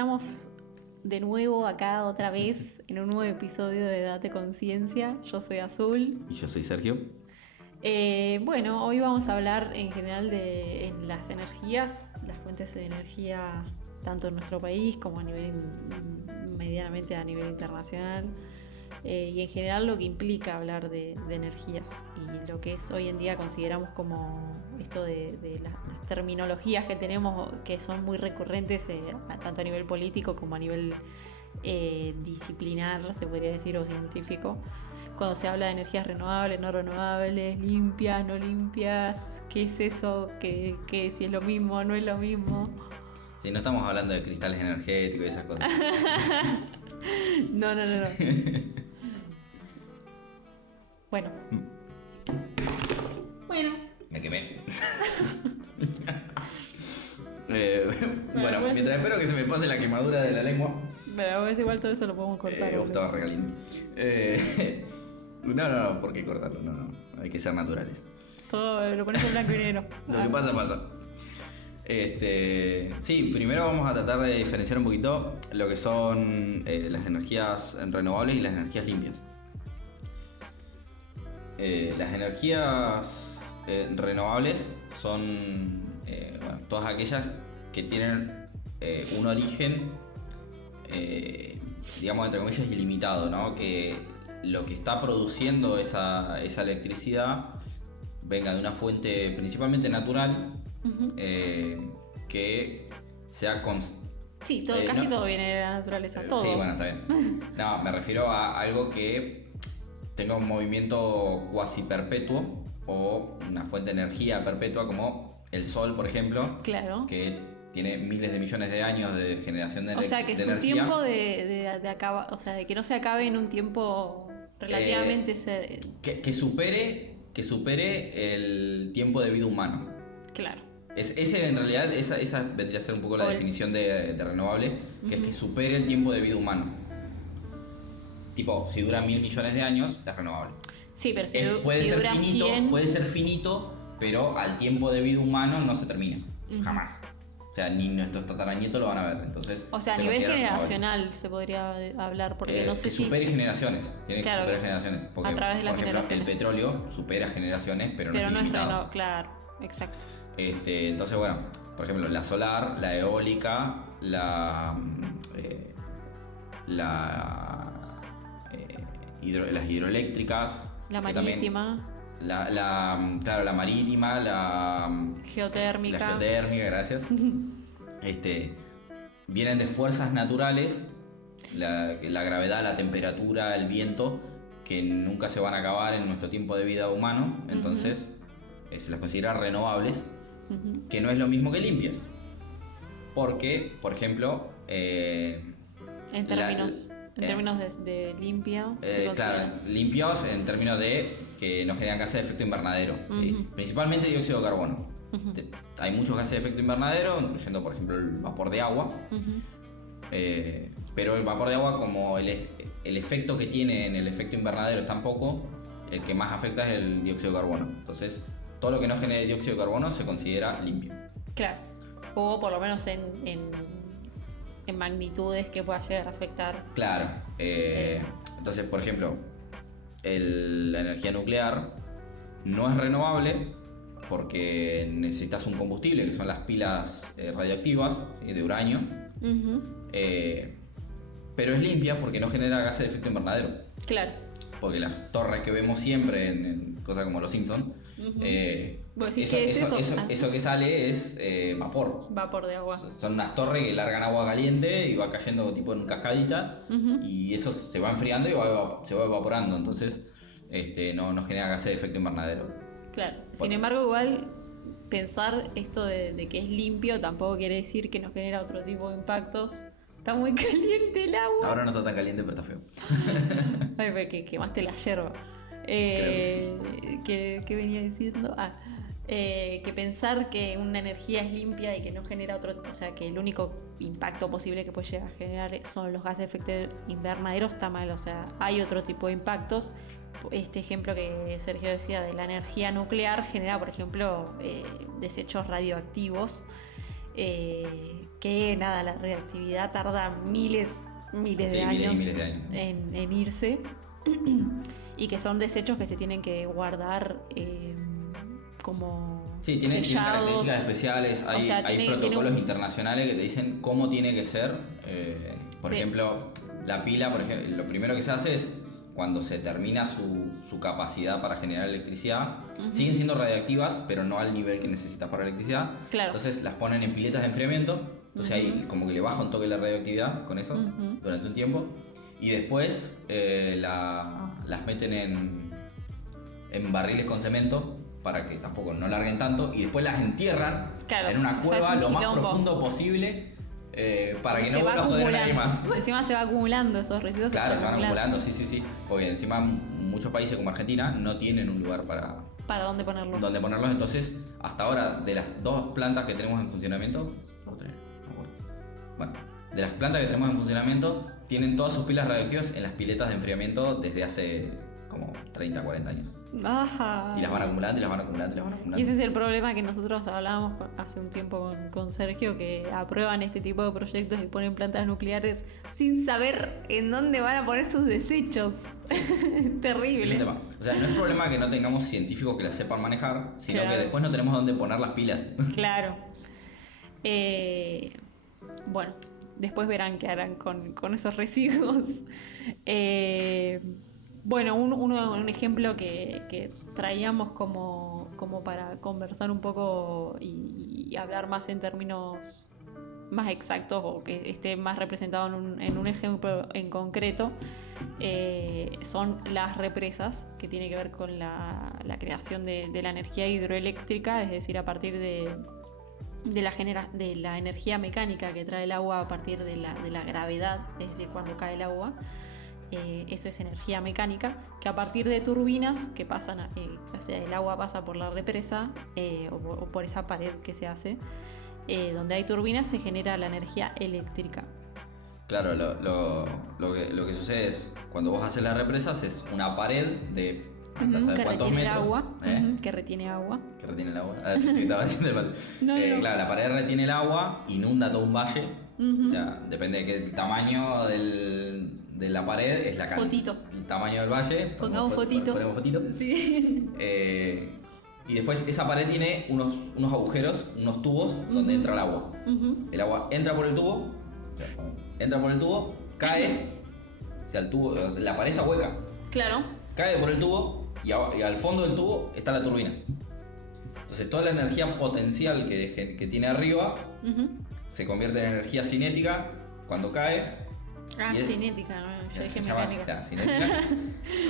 Estamos de nuevo acá otra vez en un nuevo episodio de Date Conciencia. Yo soy Azul. Y yo soy Sergio. Bueno, hoy vamos a hablar en general de las energías, las fuentes de energía tanto en nuestro país como a nivel medianamente a nivel internacional. Y en general lo que implica hablar de energías y lo que es hoy en día consideramos como esto de las terminologías que tenemos que son muy recurrentes tanto a nivel político como a nivel disciplinar, se podría decir, o científico, cuando se habla de energías renovables, no renovables, limpias, no limpias, qué es eso, qué si es lo mismo, no es lo mismo. Sí, no estamos hablando de cristales energéticos y esas cosas. No. Bueno. Me quemé. Bueno, mientras espero que se me pase la quemadura de la lengua. Pero a veces igual todo eso lo podemos cortar. Estaba recaliente. No, ¿por qué cortarlo? No, hay que ser naturales. Todo lo pones en blanco y negro. Lo que pasa. Sí, primero vamos a tratar de diferenciar un poquito lo que son las energías renovables y las energías limpias. Las energías renovables son todas aquellas que tienen un origen, digamos, entre comillas, ilimitado, ¿no? Que lo que está produciendo esa electricidad venga de una fuente principalmente natural, uh-huh. Que sea sí, casi todo viene de la naturaleza, todo. Sí, bueno, está bien. No, me refiero a algo que tenga un movimiento cuasi perpetuo o una fuente de energía perpetua como el sol, por ejemplo. Claro. Que tiene miles de millones de años de generación de energía. O sea, que su tiempo de acabar, o sea, de que no se acabe en un tiempo relativamente que supere el tiempo de vida humano. Claro. Ese en realidad, esa vendría a ser un poco la definición de renovable, que uh-huh. es que supere el tiempo de vida humano. Tipo, si dura 1.000 millones de años, es renovable. Sí, pero puede ser dura finito, 100... puede ser finito, pero al tiempo de vida humano no se termina. Uh-huh. Jamás. O sea, ni nuestros tataranietos lo van a ver. Entonces, o sea, a nivel generacional se podría hablar, porque no sé que si supere generaciones. Tiene que superar generaciones. Porque, a través de las por ejemplo, generaciones. El petróleo supera generaciones, pero no es ilimitado. Pero no es renovable. Claro, exacto. Entonces, bueno, por ejemplo, la solar, la eólica, las hidroeléctricas, la marítima, claro, la marítima, la geotérmica. La geotérmica, gracias. Vienen de fuerzas naturales, la gravedad, la temperatura, el viento, que nunca se van a acabar en nuestro tiempo de vida humano, entonces uh-huh. Se las considera renovables, uh-huh. que no es lo mismo que limpias. Porque, por ejemplo, en términos de limpios, claro, limpios en términos de que no generan gases de efecto invernadero, uh-huh. ¿sí? Principalmente dióxido de carbono. Uh-huh. Hay muchos gases de efecto invernadero, incluyendo por ejemplo el vapor de agua, uh-huh. Pero el vapor de agua, como el efecto que tiene en el efecto invernadero es tan poco, el que más afecta es el dióxido de carbono. Entonces, todo lo que no genere dióxido de carbono se considera limpio. Claro, o por lo menos en magnitudes que pueda llegar a afectar. Claro, entonces, por ejemplo, la energía nuclear no es renovable porque necesitas un combustible, que son las pilas radioactivas, ¿sí? De uranio, uh-huh. Pero es limpia porque no genera gases de efecto invernadero. Claro. Porque las torres que vemos siempre en cosas como Los Simpsons, uh-huh. Eso que sale es vapor. Vapor de agua. Son unas torres que largan agua caliente y va cayendo tipo en cascadita, uh-huh. y eso se va enfriando y se va evaporando. Entonces no genera gases de efecto invernadero. Claro. Sin embargo, igual pensar esto de que es limpio tampoco quiere decir que no genera otro tipo de impactos. Está muy caliente el agua. Ahora no está tan caliente, pero está feo. Ay, que quemaste la yerba. ¿Qué venía diciendo? Que pensar que una energía es limpia y que no genera otro, o sea, que el único impacto posible que puede llegar a generar son los gases de efecto invernadero está mal. O sea, hay otro tipo de impactos. Este ejemplo que Sergio decía de la energía nuclear genera, por ejemplo, desechos radioactivos que nada, la reactividad tarda miles de años, miles de años. En irse, y que son desechos que se tienen que guardar como tienen características especiales, hay protocolos internacionales que te dicen cómo tiene que ser. Por ejemplo, la pila, lo primero que se hace es cuando se termina su capacidad para generar electricidad. Siguen siendo radiactivas, pero no al nivel que necesitas para electricidad. Claro. Entonces las ponen en piletas de enfriamiento. Entonces ahí como que le baja un toque la radioactividad con eso durante un tiempo. Y después las meten en barriles con cemento para que tampoco no larguen tanto. Y después las entierran en una cueva lo más profundo posible. Para que no vuelva a joder a nadie más. Encima se va acumulando esos residuos. Claro, se van acumulando, sí. Porque encima muchos países como Argentina no tienen un lugar para dónde ponerlos. Entonces, hasta ahora, de las 2 plantas que tenemos en funcionamiento, de las plantas que tenemos en funcionamiento, tienen todas sus pilas radioactivas en las piletas de enfriamiento desde hace como 30, 40 años. Ajá. Y las van acumulando. Y ese es el problema que nosotros hablábamos hace un tiempo con Sergio, que aprueban este tipo de proyectos y ponen plantas nucleares sin saber en dónde van a poner sus desechos. Terrible. Es un tema. O sea, no es problema que no tengamos científicos que las sepan manejar, sino que después no tenemos dónde poner las pilas. Claro. Bueno, después verán qué harán con esos residuos. Bueno, un ejemplo que traíamos como para conversar un poco y hablar más en términos más exactos, o que esté más representado en un ejemplo en concreto, son las represas, que tiene que ver con la creación de la energía hidroeléctrica, es decir, a partir de la energía mecánica que trae el agua a partir de la gravedad, es decir, cuando cae el agua. Eso es energía mecánica, que a partir de turbinas que pasan, o sea, el agua pasa por la represa o por esa pared que se hace, donde hay turbinas, se genera la energía eléctrica. Claro, lo que sucede es, cuando vos haces las represas, es una pared de cuántos metros. Agua, que retiene agua. Que retiene el agua. Estaba diciendo el No. Claro, la pared retiene el agua, inunda todo un valle. O sea, depende de qué tamaño de la pared, es el tamaño del valle. Ponemos fotito. Sí. Y después esa pared tiene unos agujeros, unos tubos donde entra el agua. El agua entra por el tubo, cae, o sea, la pared está hueca. Claro. Cae por el tubo y al fondo del tubo está la turbina. Entonces toda la energía potencial que tiene arriba se convierte en energía cinética cuando cae. Cinética, ¿no? Yo dije mecánica. Cinética.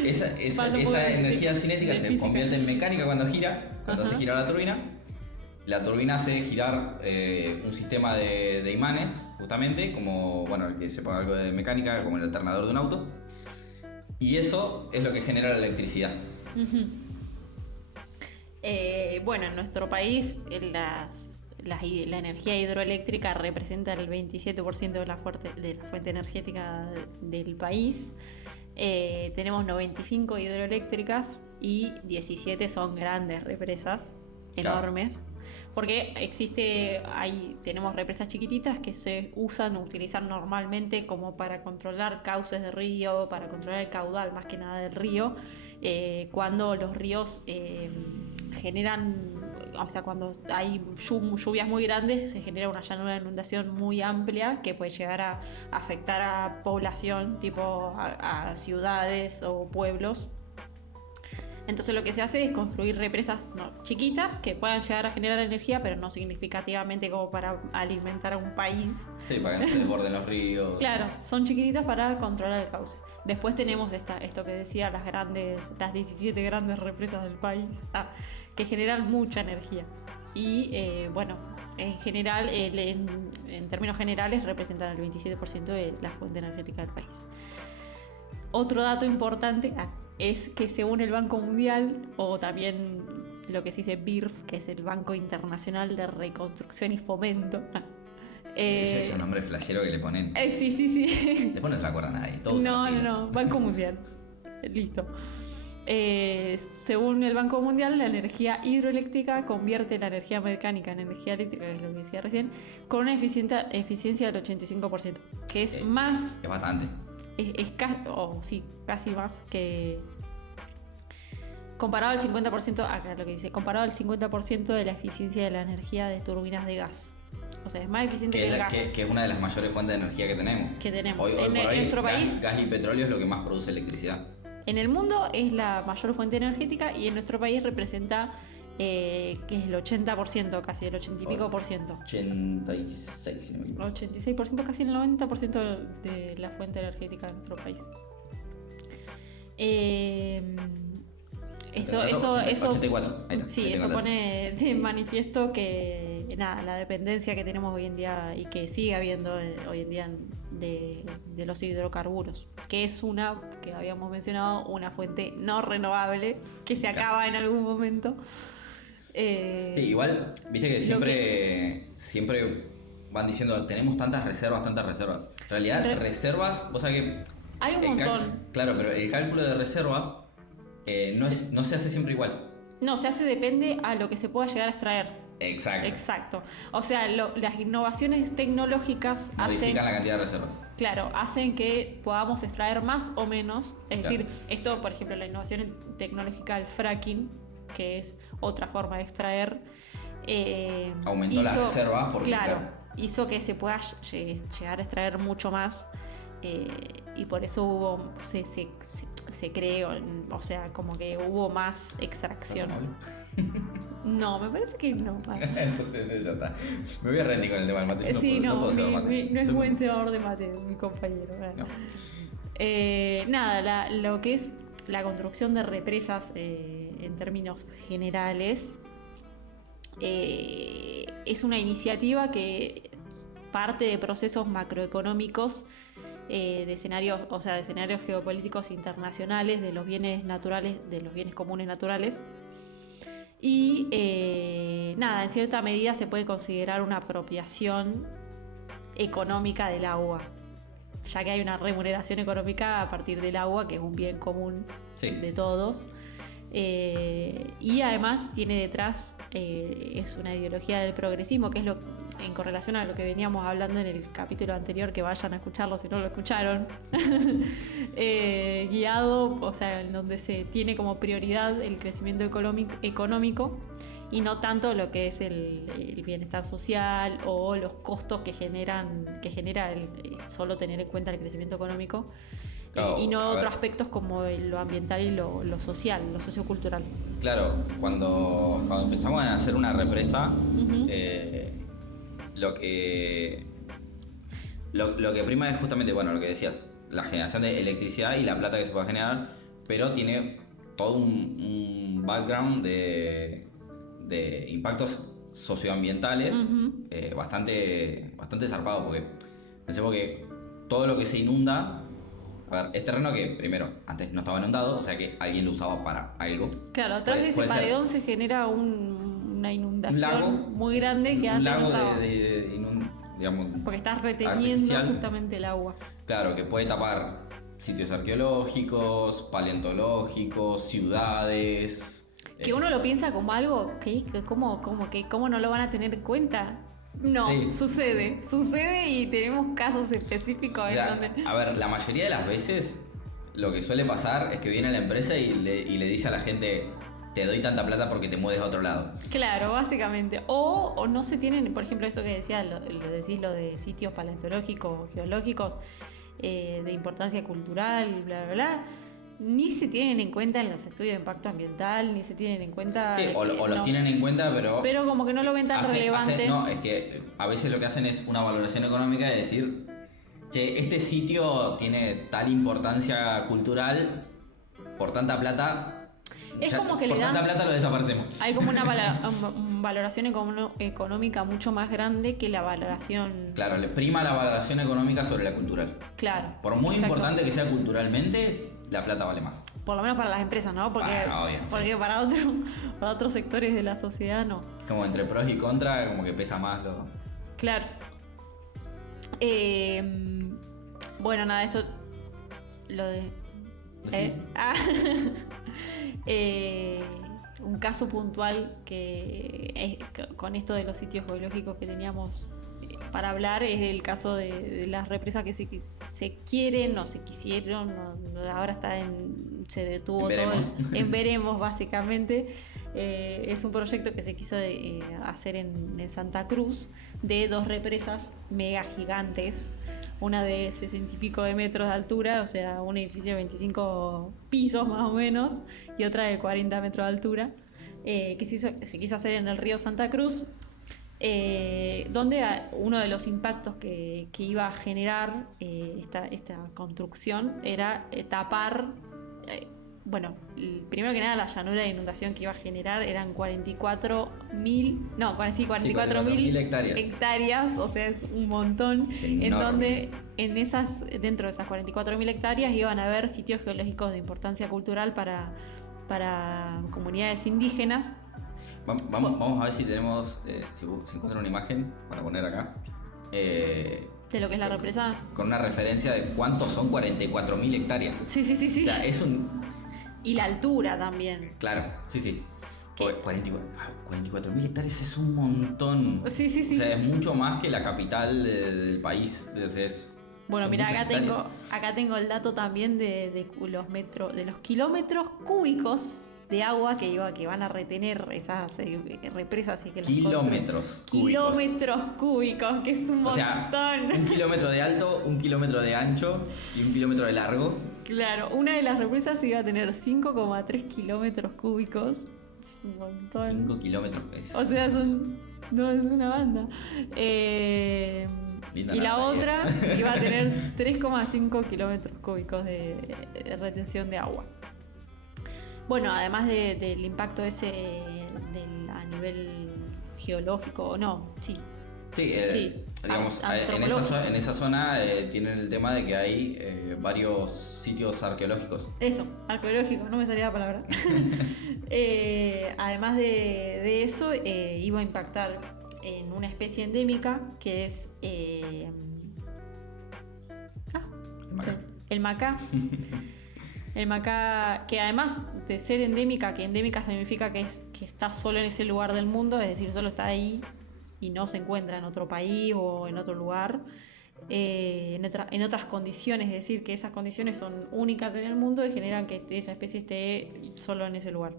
Esa energía cinética se convierte en mecánica cuando hace girar la turbina. La turbina hace girar un sistema de imanes, justamente, como, bueno, el que sepa algo de mecánica, como el alternador de un auto. Y eso es lo que genera la electricidad. Bueno, en nuestro país la energía hidroeléctrica representa el 27% de la fuente energética del país. Tenemos 95 hidroeléctricas y 17 son grandes represas, enormes. Porque tenemos represas chiquititas que se utilizan normalmente como para controlar cauces de río, para controlar el caudal más que nada del río, cuando los ríos generan, o sea, cuando hay lluvias muy grandes, se genera una llanura de inundación muy amplia que puede llegar a afectar a población, tipo a ciudades o pueblos. Entonces lo que se hace es construir represas chiquitas que puedan llegar a generar energía, pero no significativamente como para alimentar a un país. Sí, para que no se desborden los ríos. Claro, son chiquititas para controlar el cauce. Después tenemos esto que decía, las 17 grandes represas del país, que generan mucha energía. Y bueno, en general, en términos generales, representan el 27% de la fuente energética del país. Otro dato importante es que según el Banco Mundial, o también lo que se dice BIRF, que es el Banco Internacional de Reconstrucción y Fomento. Ese nombre flashero que le ponen. Sí. Después no se la acuerda nadie. Todos no, Banco Mundial. Listo. según el Banco Mundial, la energía hidroeléctrica convierte la energía mecánica en energía eléctrica, que es lo que decía recién, con una eficiencia del 85%, que es más... Es bastante. Casi más que... Comparado al 50%, acá lo que dice, comparado al 50% de la eficiencia de la energía de turbinas de gas. O sea, es más eficiente que el gas. Que es una de las mayores fuentes de energía que tenemos. Hoy En nuestro país, gas y petróleo es lo que más produce electricidad. En el mundo es la mayor fuente energética y en nuestro país representa que es el 80%, casi el 80 y pico por ciento. 86, si no me equivoco. 86%, casi el 90% de la fuente energética de nuestro país. Eso 84. Ahí está, sí, eso pone de manifiesto que la dependencia que tenemos hoy en día y que sigue habiendo hoy en día de los hidrocarburos, que es que habíamos mencionado, una fuente no renovable que se acaba en algún momento. Sí, igual, viste que siempre van diciendo, tenemos tantas reservas. En realidad, reservas, vos sabés que... Hay un montón. Claro, pero el cálculo de reservas no se hace siempre igual. No, se hace depende a lo que se pueda llegar a extraer. Exacto. O sea, las innovaciones tecnológicas modifican la cantidad de reservas. Claro, hacen que podamos extraer más o menos. Es decir, esto, por ejemplo, la innovación tecnológica del fracking, que es otra forma de extraer, aumentó las reservas porque hizo que se pueda llegar a extraer mucho más, y por eso se creó, o sea, como que hubo más extracción. No, me parece que no. Entonces ya está. Me voy a rendir con el tema del mate. No puedo ser mate. No es buen cebador de mate, mi compañero. No. Lo que es la construcción de represas en términos generales es una iniciativa que parte de procesos macroeconómicos, de escenarios geopolíticos internacionales, de los bienes naturales, de los bienes comunes naturales. Y en cierta medida se puede considerar una apropiación económica del agua, ya que hay una remuneración económica a partir del agua, que es un bien común de todos. Y además tiene detrás, es una ideología del progresismo, que es en correlación a lo que veníamos hablando en el capítulo anterior, que vayan a escucharlo si no lo escucharon, guiado, o sea, en donde se tiene como prioridad el crecimiento económico y no tanto lo que es el bienestar social o los costos que genera solo tener en cuenta el crecimiento económico. Y no otros aspectos como lo ambiental y lo social, lo sociocultural. Claro, cuando pensamos en hacer una represa, lo que prima es justamente, lo que decías, la generación de electricidad y la plata que se puede generar, pero tiene todo un background de impactos socioambientales bastante zarpado, porque pensemos que todo lo que se inunda, es terreno que, primero, antes no estaba inundado, o sea que alguien lo usaba para algo. Claro, atrás de ese paredón se genera una inundación muy grande que antes no estaba. Digamos, porque estás reteniendo justamente el agua. Claro, que puede tapar sitios arqueológicos, paleontológicos, ciudades. Que uno lo piensa como algo que cómo no lo van a tener en cuenta. No, sucede y tenemos casos específicos donde... A ver, la mayoría de las veces lo que suele pasar es que viene la empresa y le dice a la gente, te doy tanta plata porque te mueves a otro lado. Claro, básicamente. O no se tienen, por ejemplo, esto que decía, lo de sitios paleontológicos, geológicos, de importancia cultural, bla, bla, bla. Ni se tienen en cuenta en los estudios de impacto ambiental, ni se tienen en cuenta... Sí, los tienen en cuenta, pero... Pero como que no lo ven tan relevante. No, es que a veces lo que hacen es una valoración económica de decir, che, este sitio tiene tal importancia cultural, por tanta plata... Es como que le dan... Por tanta plata lo desaparecemos. Hay como una valoración económica mucho más grande que la valoración... Claro, le prima la valoración económica sobre la cultural. Claro. Por muy importante que sea culturalmente... la plata vale más. Por lo menos para las empresas, ¿no? Porque para otros sectores de la sociedad no. Como entre pros y contras, como que pesa más lo... Claro. Esto... Sí. Un caso puntual con esto de los sitios geológicos que teníamos para hablar es el caso de las represas que se quieren o se quisieron, ahora se detuvo veremos. todo en veremos básicamente. Es un proyecto que se quiso hacer en Santa Cruz de 2 represas mega gigantes, una de 60 y pico de metros de altura, o sea, un edificio de 25 pisos más o menos, y otra de 40 metros de altura, que se quiso hacer en el río Santa Cruz, donde uno de los impactos que iba a generar esta construcción era tapar, primero que nada la llanura de inundación que iba a generar eran 44.000 hectáreas, o sea, es un montón, en donde dentro de esas 44.000 hectáreas iban a haber sitios geológicos de importancia cultural para comunidades indígenas. Vamos a ver si tenemos, si encuentro una imagen para poner acá. De lo que es la represa. Con una referencia de cuántos son 44.000 hectáreas. Sí. O sea, es un... Y la altura también. Claro, sí. 44.000 hectáreas es un montón. Sí. O sea, es mucho más que la capital del país. Bueno, mira, acá tengo el dato también de los kilómetros cúbicos de agua que van a retener esas represas y que kilómetros cúbicos, que es un montón. O sea, 1 kilómetro de alto, 1 kilómetro de ancho y 1 kilómetro de largo. Claro, una de las represas iba a tener 5,3 kilómetros cúbicos. Es un montón. 5 kilómetros. O sea, es una banda. Y la otra iba a tener 3,5 kilómetros cúbicos de retención de agua. Bueno, además del impacto ese a nivel geológico, digamos, en esa zona tienen el tema de que hay varios sitios arqueológicos. Eso, arqueológico, no me salía la palabra. Además de eso, iba a impactar en una especie endémica que es el macá. El macá, que además de ser endémica, que endémica significa que está solo en ese lugar del mundo, es decir, solo está ahí y no se encuentra en otro país o en otro lugar, en otras condiciones, es decir, que esas condiciones son únicas en el mundo y generan que esa especie esté solo en ese lugar.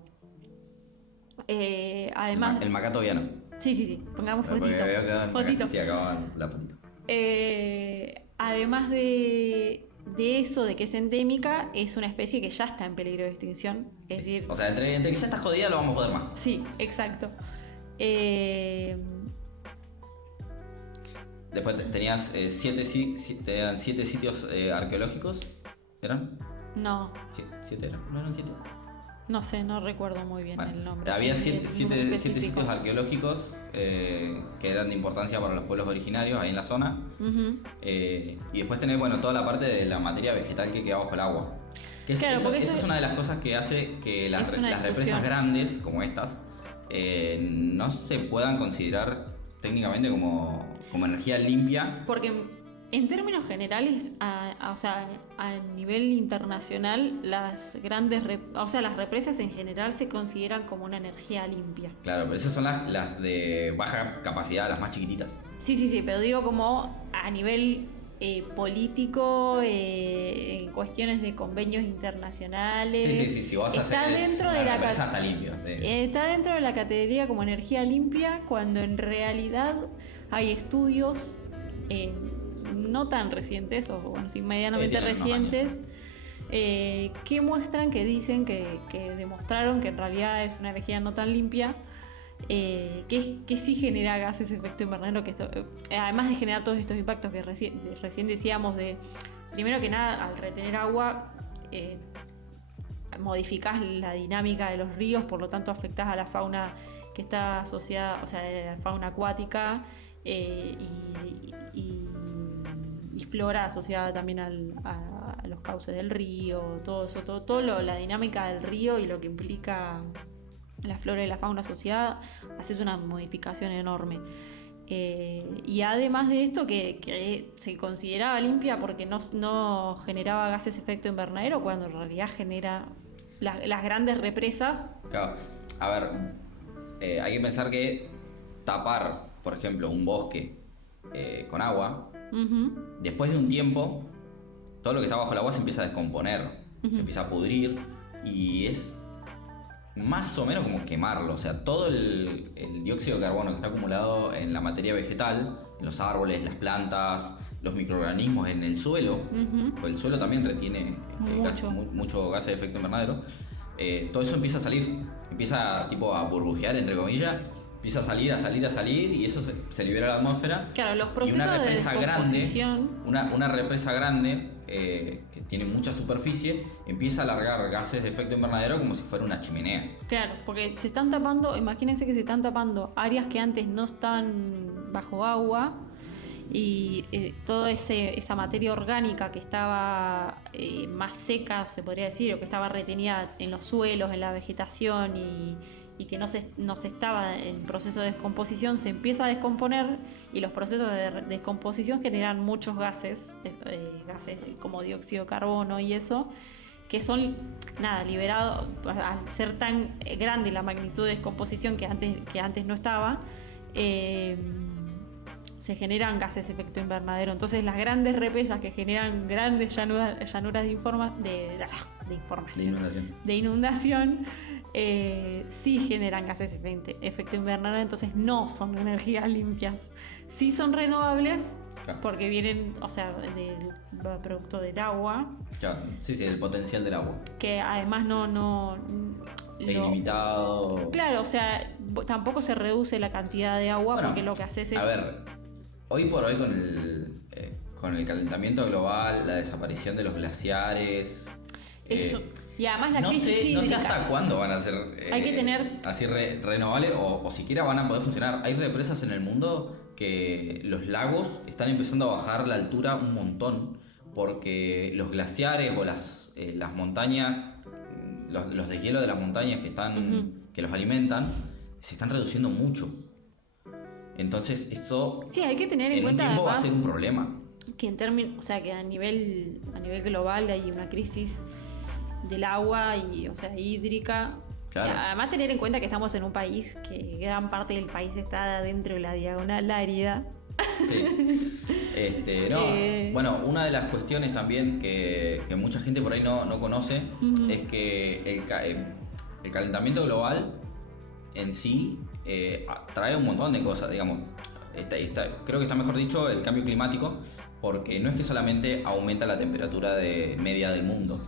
Además, el macá todavía no. Sí, pongamos fotito. Sí, acaban la fotito. Además de eso, de que es endémica, es una especie que ya está en peligro de extinción. Es decir, o sea, entre que ya está jodida lo vamos a joder más. Sí, exacto. Después tenías 7 sitios arqueológicos. ¿Eran? No. 7 eran, ¿no eran 7? No sé, no recuerdo muy bien el nombre. Había 7 sitios arqueológicos que eran de importancia para los pueblos originarios ahí en la zona. Uh-huh. Y después tenés toda la parte de la materia vegetal que queda bajo el agua. Eso es una de las cosas que hace que las represas grandes, como estas, no se puedan considerar técnicamente como energía limpia. Porque en términos generales, a nivel internacional, las represas en general se consideran como una energía limpia. Claro, pero esas son las de baja capacidad, las más chiquititas. Sí, pero digo como a nivel político, en cuestiones de convenios internacionales. Sí, si vos haces la represa está limpio. Sí. Está dentro de la categoría como energía limpia, cuando en realidad hay estudios no tan recientes, o sí medianamente recientes, que muestran, que dicen que demostraron que en realidad es una energía no tan limpia, que sí genera gases de efecto invernadero, que además de generar todos estos impactos que recién decíamos, de primero que nada, al retener agua modificás la dinámica de los ríos, por lo tanto afectás a la fauna que está asociada, o sea, la fauna acuática, y flora asociada también a los cauces del río, todo eso, la dinámica del río y lo que implica la flora y la fauna asociada, haces una modificación enorme. Y además de esto, que se consideraba limpia porque no generaba gases de efecto invernadero, cuando en realidad genera las grandes represas. Claro. A ver, hay que pensar que tapar, por ejemplo, un bosque con agua, después de un tiempo, todo lo que está bajo el agua se empieza a descomponer, se empieza a pudrir, y es más o menos como quemarlo. O sea, todo el dióxido de carbono que está acumulado en la materia vegetal, en los árboles, las plantas, los microorganismos en el suelo, porque el suelo también retiene mucho gas de efecto invernadero, todo eso empieza a salir, empieza tipo a burbujear, entre comillas, empieza a salir, y eso se libera a la atmósfera. Claro, los procesos y una represa de descomposición... una represa grande que tiene mucha superficie, empieza a largar gases de efecto invernadero como si fuera una chimenea. Claro, porque se están tapando, imagínense que se están tapando áreas que antes no están bajo agua, y toda esa materia orgánica que estaba más seca, se podría decir, o que estaba retenida en los suelos, en la vegetación, y que no se estaba en proceso de descomposición, se empieza a descomponer, y los procesos de descomposición generan muchos gases como dióxido de carbono y eso, que son liberados al ser tan grande la magnitud de descomposición que antes no estaba. Se generan gases de efecto invernadero. Entonces las grandes represas que generan grandes llanuras de inundación, sí generan gases de efecto invernadero, entonces no son energías limpias. Sí son renovables, porque vienen, o sea, del producto del agua. Claro, sí, del potencial del agua. Que además es ilimitado. Claro, o sea, tampoco se reduce la cantidad de agua, porque lo que haces es... A ver, hoy por hoy con el calentamiento global, la desaparición de los glaciares... Eso. Y además la crisis hídrica. No sé hasta cuándo van a ser hay que tener... así renovables o siquiera van a poder funcionar. Hay represas en el mundo que los lagos están empezando a bajar la altura un montón, porque los glaciares o las montañas, los deshielo de las montañas que los alimentan, se están reduciendo mucho. Entonces esto hay que tener en cuenta, un tiempo además, va a ser un problema. Que o sea, que a nivel global hay una crisis del agua y, o sea, hídrica. Claro. Además, tener en cuenta que estamos en un país que gran parte del país está dentro de la diagonal árida. Sí. Bueno, una de las cuestiones también que mucha gente por ahí no conoce es que el calentamiento global en sí trae un montón de cosas, digamos. Creo que está mejor dicho el cambio climático, porque no es que solamente aumenta la temperatura media del mundo,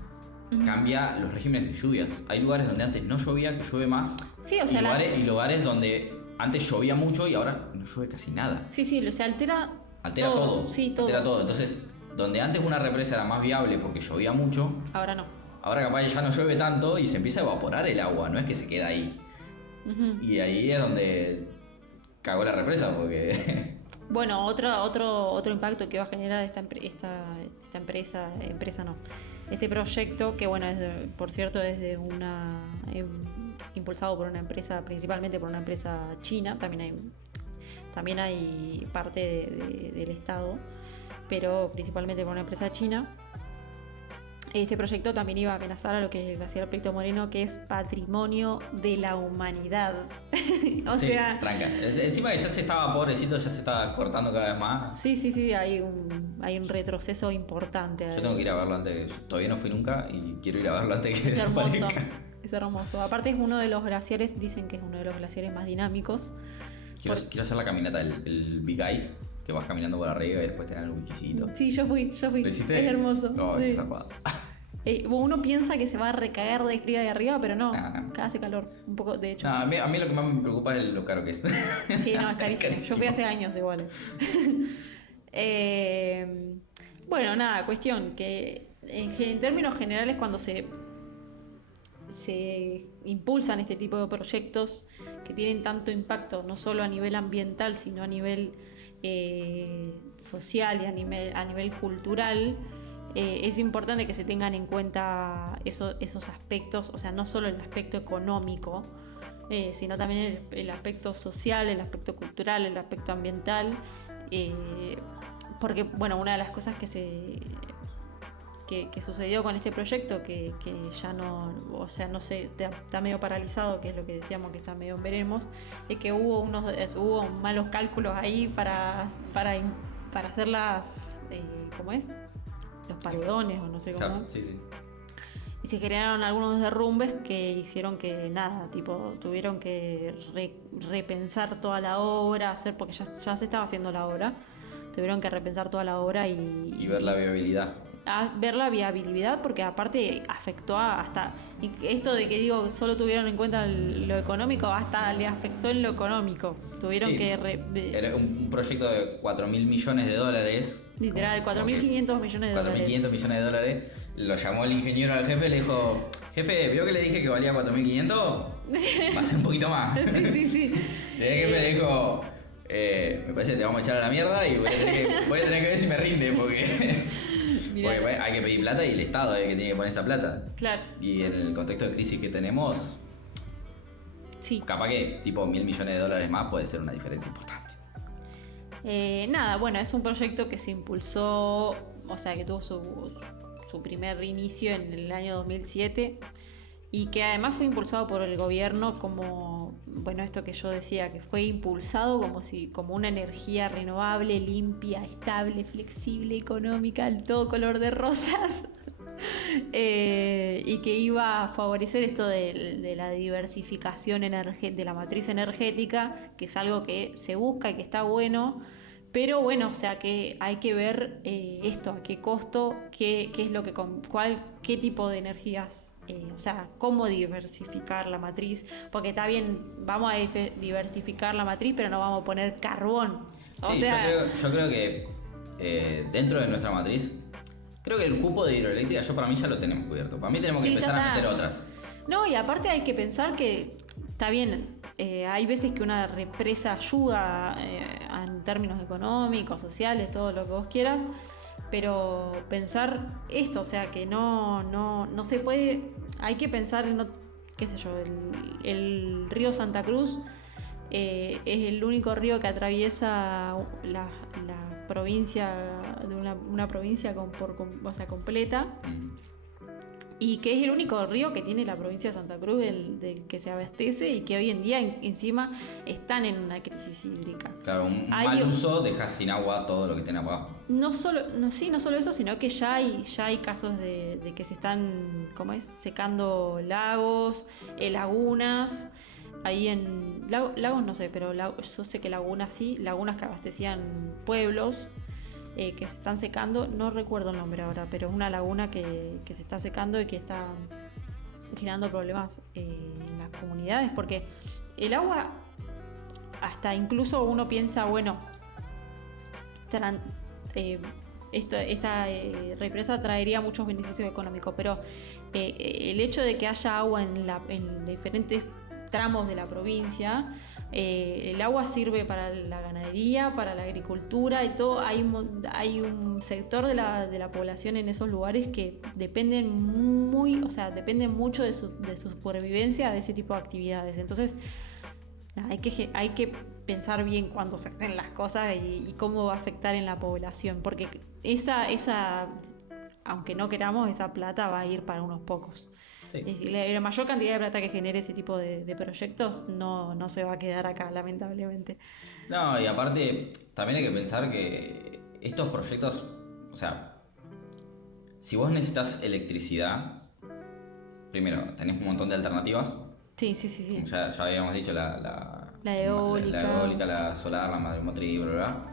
cambia los regímenes de lluvias. Hay lugares donde antes no llovía, que llueve más, sí, o sea, y lugares donde antes llovía mucho y ahora no llueve casi nada. Sí, o sea, altera todo. Sí, todo. Altera todo. Entonces, donde antes una represa era más viable porque llovía mucho, ahora no. Ahora capaz ya no llueve tanto y se empieza a evaporar el agua, no es que se queda ahí. Y ahí es donde cagó la represa, porque... Bueno, otro impacto que va a generar este proyecto, que bueno, por cierto es de impulsado por una empresa, principalmente por una empresa china, también hay parte del Estado, pero principalmente por una empresa china. Este proyecto también iba a amenazar a lo que es el glaciar Perito Moreno, que es patrimonio de la humanidad. O sea... tranca. Encima que ya se estaba, pobrecito, ya se estaba cortando cada vez más. Sí, hay un retroceso importante. Yo tengo que ir a verlo antes, todavía no fui nunca y quiero ir a verlo antes que desaparezca. Es hermoso. Aparte es uno de los glaciares, dicen que es uno de los glaciares más dinámicos. Quiero hacer la caminata, el Big Ice, que vas caminando por arriba y después te dan el whiskycito. Sí, yo fui. ¿Lo hiciste? Es hermoso. No, sí. Qué zapado. Uno piensa que se va a recagar de frío de arriba, pero no. Hace calor, un poco, de hecho. A mí lo que más me preocupa es lo caro que es. Sí, no, es carísimo. Yo fui hace años igual. Bueno, nada, cuestión que en términos generales, cuando se impulsan este tipo de proyectos que tienen tanto impacto, no solo a nivel ambiental, sino a nivel social y a nivel cultural, es importante que se tengan en cuenta esos aspectos, o sea, no solo el aspecto económico, sino también el aspecto social, el aspecto cultural, el aspecto ambiental, porque bueno, una de las cosas que sucedió con este proyecto, que ya no, o sea, no sé, está medio paralizado, que es lo que decíamos que está medio en veremos, es que hubo malos cálculos ahí para hacer ¿cómo es? Los paredones, o no sé cómo. Claro, sí. Y se generaron algunos derrumbes que hicieron que nada, tipo, tuvieron que repensar toda la obra, porque ya se estaba haciendo la obra. Tuvieron que repensar toda la obra y ver la viabilidad. Ver la viabilidad, porque aparte afectó hasta esto de que digo, solo tuvieron en cuenta lo económico, hasta le afectó en lo económico. Tuvieron que era un proyecto de 4.000 millones de dólares. Literal, 4.500 millones de dólares. 4.500 millones de dólares. Lo llamó el ingeniero al jefe y le dijo: jefe, ¿vio que le dije que valía 4.500? Va a ser un poquito más. Sí. Y el jefe le dijo: me parece que te vamos a echar a la mierda y voy a tener que ver si me rinde, porque hay que pedir plata y el Estado es el que tiene que poner esa plata. Claro. Y en el contexto de crisis que tenemos, sí, capaz que tipo 1.000 millones de dólares más puede ser una diferencia importante. Nada, bueno, es un proyecto que se impulsó, o sea, que tuvo su primer inicio en el año 2007 y que además fue impulsado por el gobierno como, bueno, esto que yo decía, que fue impulsado como una energía renovable, limpia, estable, flexible, económica, de todo color de rosas. Y que iba a favorecer esto de la diversificación de la matriz energética, que es algo que se busca y que está bueno, pero bueno, o sea que hay que ver esto, a qué costo, qué es lo que qué tipo de energías, o sea, cómo diversificar la matriz, porque está bien, vamos a diversificar la matriz, pero no vamos a poner carbón. Yo creo que dentro de nuestra matriz, creo que el cupo de hidroeléctrica, para mí ya lo tenemos cubierto. Para mí tenemos que empezar a meter otras. No, y aparte hay que pensar que está bien, hay veces que una represa ayuda en términos económicos, sociales, todo lo que vos quieras, pero pensar esto, o sea, que no se puede, hay que pensar en, qué sé yo, el río Santa Cruz es el único río que atraviesa la provincia, de una provincia o sea, completa, y que es el único río que tiene la provincia de Santa Cruz del que se abastece, y que hoy en día encima están en una crisis hídrica. Claro, un mal uso deja sin agua todo lo que tiene abajo. No solo eso, sino que ya hay casos de que se están, secando lagos, lagunas. Ahí en lagos no sé, pero yo sé que lagunas sí, lagunas que abastecían pueblos, que se están secando, no recuerdo el nombre ahora, pero es una laguna que se está secando y que está generando problemas en las comunidades, porque el agua, hasta incluso uno piensa, bueno, esta represa traería muchos beneficios económicos, pero el hecho de que haya agua en diferentes tramos de la provincia, el agua sirve para la ganadería, para la agricultura y todo. Hay un sector de la población en esos lugares que dependen mucho de su supervivencia de ese tipo de actividades. Entonces, hay que pensar bien cuándo se hacen las cosas y cómo va a afectar en la población, porque esa aunque no queramos, esa plata va a ir para unos pocos. Sí. Y la mayor cantidad de plata que genere ese tipo de proyectos no se va a quedar acá, lamentablemente. No, y aparte también hay que pensar que estos proyectos, o sea, si vos necesitas electricidad, primero tenés un montón de alternativas. Sí. Ya habíamos dicho la eólica, la solar, la mareomotriz, bla, bla.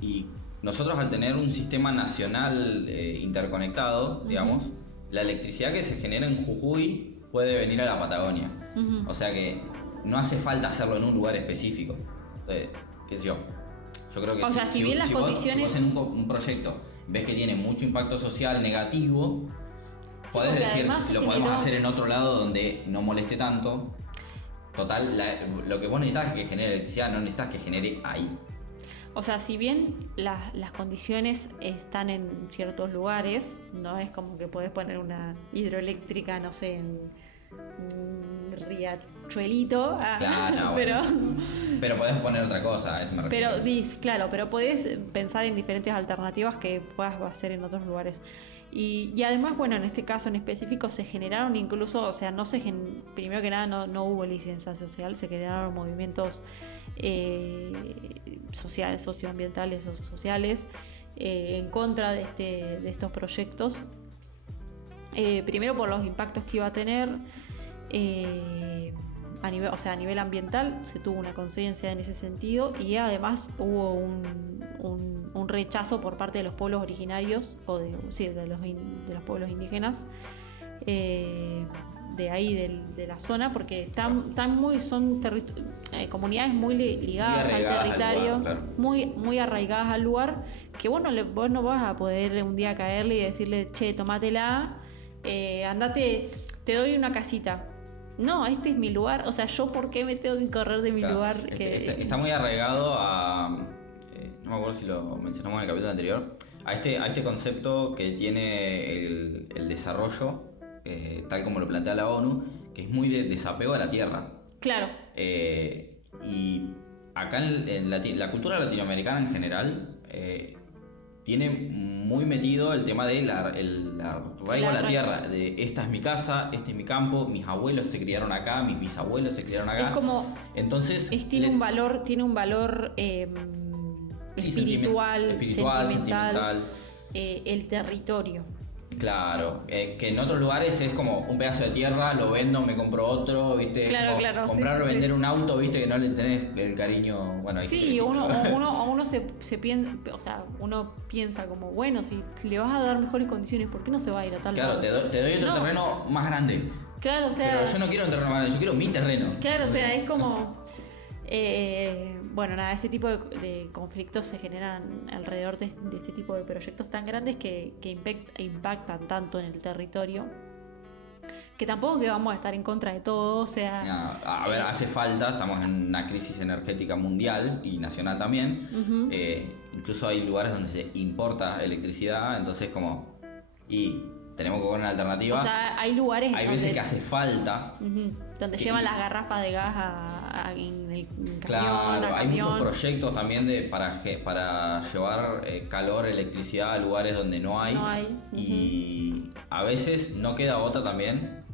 Y nosotros, al tener un sistema nacional interconectado, digamos, la electricidad que se genera en Jujuy puede venir a la Patagonia. O sea que no hace falta hacerlo en un lugar específico. Entonces, qué sé yo. Yo creo que si bien las condiciones... vos en un proyecto ves que tiene mucho impacto social negativo, podés decir, lo podemos hacer en otro lado donde no moleste tanto. Total, lo que vos necesitas es que genere electricidad, no necesitas que genere ahí. O sea, si bien las condiciones están en ciertos lugares, no es como que podés poner una hidroeléctrica, no sé, riachuelito. Claro, pero podés poner otra cosa, a eso me refiero. Pero podés pensar en diferentes alternativas que puedas hacer en otros lugares. Y además, bueno, en este caso en específico se generaron incluso, o sea, primero que nada no hubo licencia social, se generaron movimientos sociales, socioambientales o sociales en contra de estos proyectos. Primero por los impactos que iba a tener a nivel ambiental, se tuvo una conciencia en ese sentido, y además hubo un rechazo por parte de los pueblos originarios de los pueblos indígenas de ahí de la zona, porque son comunidades muy ligadas al territorio, lugar, claro. muy arraigadas al lugar, que vos no vas a poder un día caerle y decirle, che, tomátela, andate, te doy una casita. No, este es mi lugar, o sea, ¿yo por qué me tengo que correr de mi lugar? Está muy arraigado a, no me acuerdo si lo mencionamos en el capítulo anterior, a este concepto que tiene el desarrollo, tal como lo plantea la ONU, que es muy de desapego a la tierra. Claro. Y acá en la cultura latinoamericana en general tiene muy metido el tema del arraigo a la tierra, de esta es mi casa, este es mi campo, mis abuelos se criaron acá, mis bisabuelos se criaron acá. Es como, entonces tiene un valor espiritual, sentimental, el territorio. Claro, que en otros lugares es como un pedazo de tierra, lo vendo, me compro otro, ¿viste? Claro, comprar o vender un auto, ¿viste? Que no le tenés el cariño, bueno, sí, uno se piensa, o sea, uno piensa como, bueno, si le vas a dar mejores condiciones, ¿por qué no se va a ir a tal lado? Claro, te doy otro terreno más grande. Claro, o sea, pero yo no quiero un terreno más grande, yo quiero mi terreno. Claro, o sea, es como bueno, nada, ese tipo de conflictos se generan alrededor de este tipo de proyectos tan grandes que impactan tanto en el territorio, que tampoco que vamos a estar en contra de todo, o sea... No, a ver, hace falta, estamos en una crisis energética mundial y nacional también, incluso hay lugares donde se importa electricidad, entonces como... Y tenemos que buscar una alternativa. O sea, hay lugares... Hay veces que hace falta... donde llevan las garrafas de gas en el camión. Claro, hay muchos proyectos también para llevar calor, electricidad a lugares donde no hay. Y a veces no queda otra también.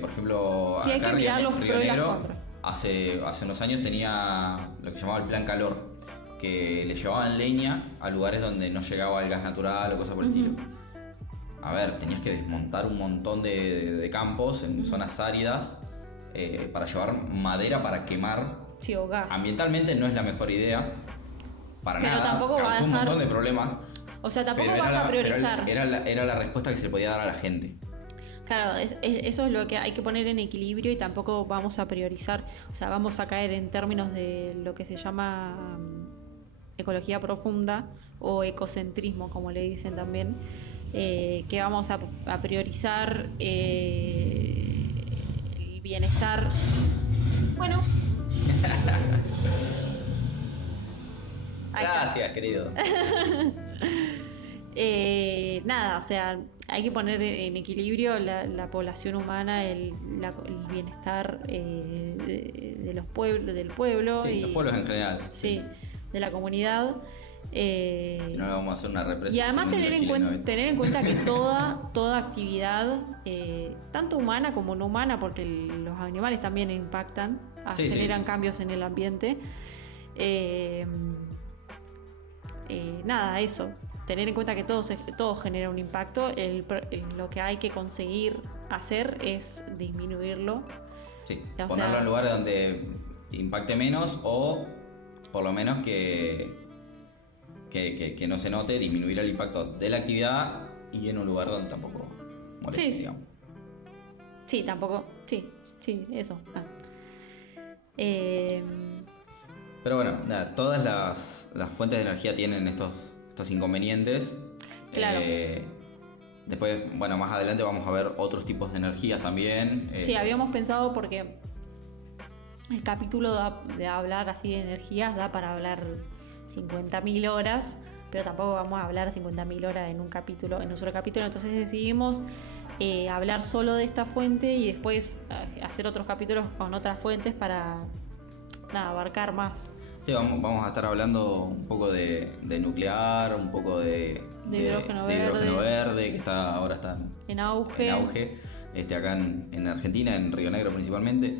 Por ejemplo, sí, acá en Río Negro, hace unos años tenía lo que llamaba el Plan Calor, que le llevaban leña a lugares donde no llegaba el gas natural o cosas por el estilo. A ver, tenías que desmontar un montón de campos en zonas áridas para llevar madera para quemar. Sí, o gas. Ambientalmente no es la mejor idea. Pero nada. Tampoco va a dejar... un montón de problemas. O sea, tampoco vas a priorizar. Era la respuesta que se le podía dar a la gente. Claro, eso es lo que hay que poner en equilibrio, y tampoco vamos a priorizar. O sea, vamos a caer en términos de lo que se llama ecología profunda o ecocentrismo, como le dicen también. Que vamos a priorizar el bienestar. Bueno. Gracias, querido. Nada, o sea, hay que poner en equilibrio la población humana, el bienestar del pueblo. Sí, los pueblos en general. Sí, de la comunidad. Si no, vamos a hacer una represión. Y además tener en cuenta que toda actividad, tanto humana como no humana, porque los animales también impactan, generan cambios en el ambiente. Nada, eso. Tener en cuenta que todo genera un impacto. Lo que hay que conseguir hacer es disminuirlo. Sí, ponerlo en lugares donde impacte menos, o por lo menos que no se note, disminuir el impacto de la actividad, y en un lugar donde tampoco moleste, digamos. Sí, tampoco. Sí, eso. Pero bueno, nada, todas las fuentes de energía tienen estos inconvenientes. Claro. Después, bueno, más adelante vamos a ver otros tipos de energías también. Sí, habíamos pensado, porque el capítulo de hablar así de energías da para hablar 50.000 horas, pero tampoco vamos a hablar 50.000 horas en un solo capítulo. Entonces decidimos hablar solo de esta fuente y después hacer otros capítulos con otras fuentes para abarcar más. Sí, vamos a estar hablando un poco de nuclear, un poco de hidrógeno verde, que ahora está en auge. Acá en Argentina, en Río Negro principalmente.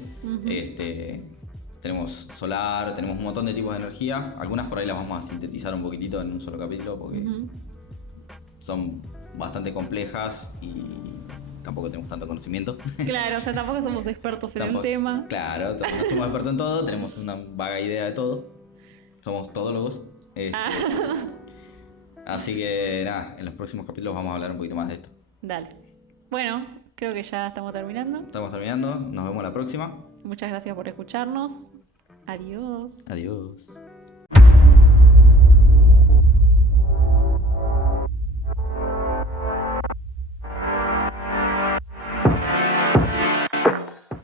Tenemos solar, tenemos un montón de tipos de energía. Algunas por ahí las vamos a sintetizar un poquitito en un solo capítulo porque son bastante complejas y tampoco tenemos tanto conocimiento. Claro, o sea, tampoco somos expertos en el tema. Claro, no somos expertos en todo, tenemos una vaga idea de todo. Somos todólogos. Así que nada, en los próximos capítulos vamos a hablar un poquito más de esto. Dale. Bueno, creo que ya estamos terminando. Nos vemos la próxima. Muchas gracias por escucharnos. Adiós. Adiós.